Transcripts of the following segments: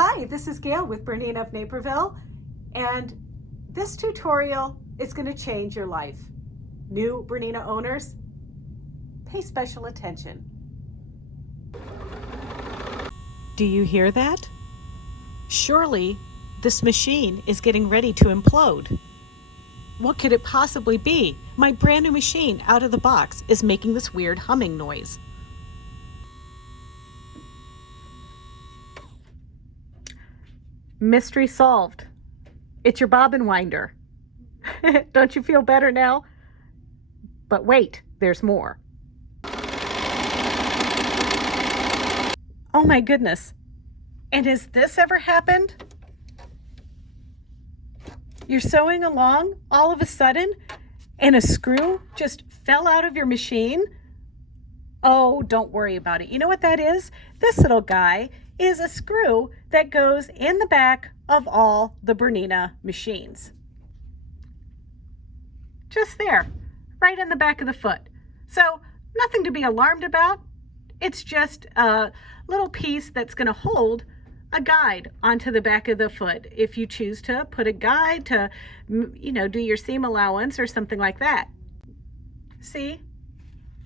Hi, this is Gayle with BERNINA of Naperville, and this tutorial is going to change your life. New BERNINA owners, pay special attention. Do you hear that? Surely this machine is getting ready to implode. What could it possibly be? My brand new machine out of the box is making this weird humming noise. Mystery solved. It's your bobbin winder. Don't you feel better now? But wait, there's more. Oh my goodness. And has this ever happened? You're sewing along all of a sudden and a screw just fell out of your machine? Oh, don't worry about it. You know what that is? This little guy is a screw that goes in the back of all the BERNINA machines. Just there, right in the back of the foot. So nothing to be alarmed about. It's just a little piece that's going to hold a guide onto the back of the foot if you choose to put a guide to, you know, do your seam allowance or something like that. See?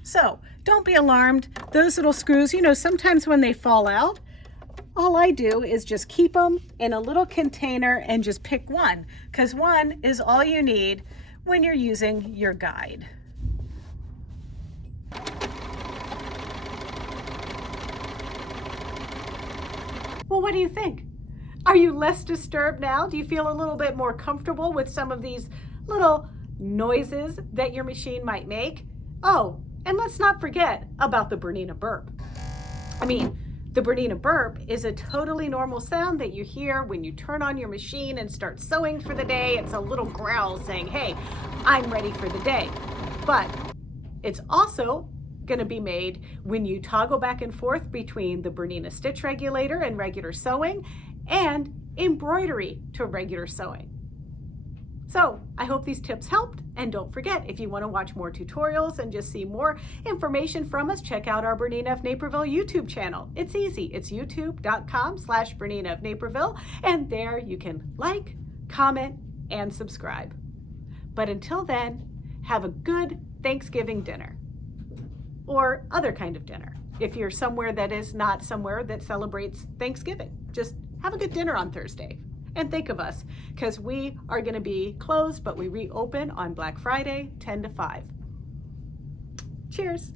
So don't be alarmed. Those little screws, you know, sometimes when they fall out, all I do is just keep them in a little container and just pick one, because one is all you need when you're using your guide. Well, what do you think? Are you less disturbed now? Do you feel a little bit more comfortable with some of these little noises that your machine might make? Oh, and let's not forget about the BERNINA burp. I mean, the BERNINA burp is a totally normal sound that you hear when you turn on your machine and start sewing for the day. It's a little growl saying, hey, I'm ready for the day. But it's also going to be made when you toggle back and forth between the BERNINA stitch regulator and regular sewing and embroidery to regular sewing. So I hope these tips helped, and don't forget, if you want to watch more tutorials and just see more information from us, check out our BERNINA of Naperville YouTube channel. It's easy. It's youtube.com/BERNINA of Naperville, and there you can like, comment, and subscribe. But until then, have a good Thanksgiving dinner or other kind of dinner. If you're somewhere that is not somewhere that celebrates Thanksgiving, just have a good dinner on Thursday. And think of us, because we are going to be closed, but we reopen on Black Friday, 10 to 5. Cheers.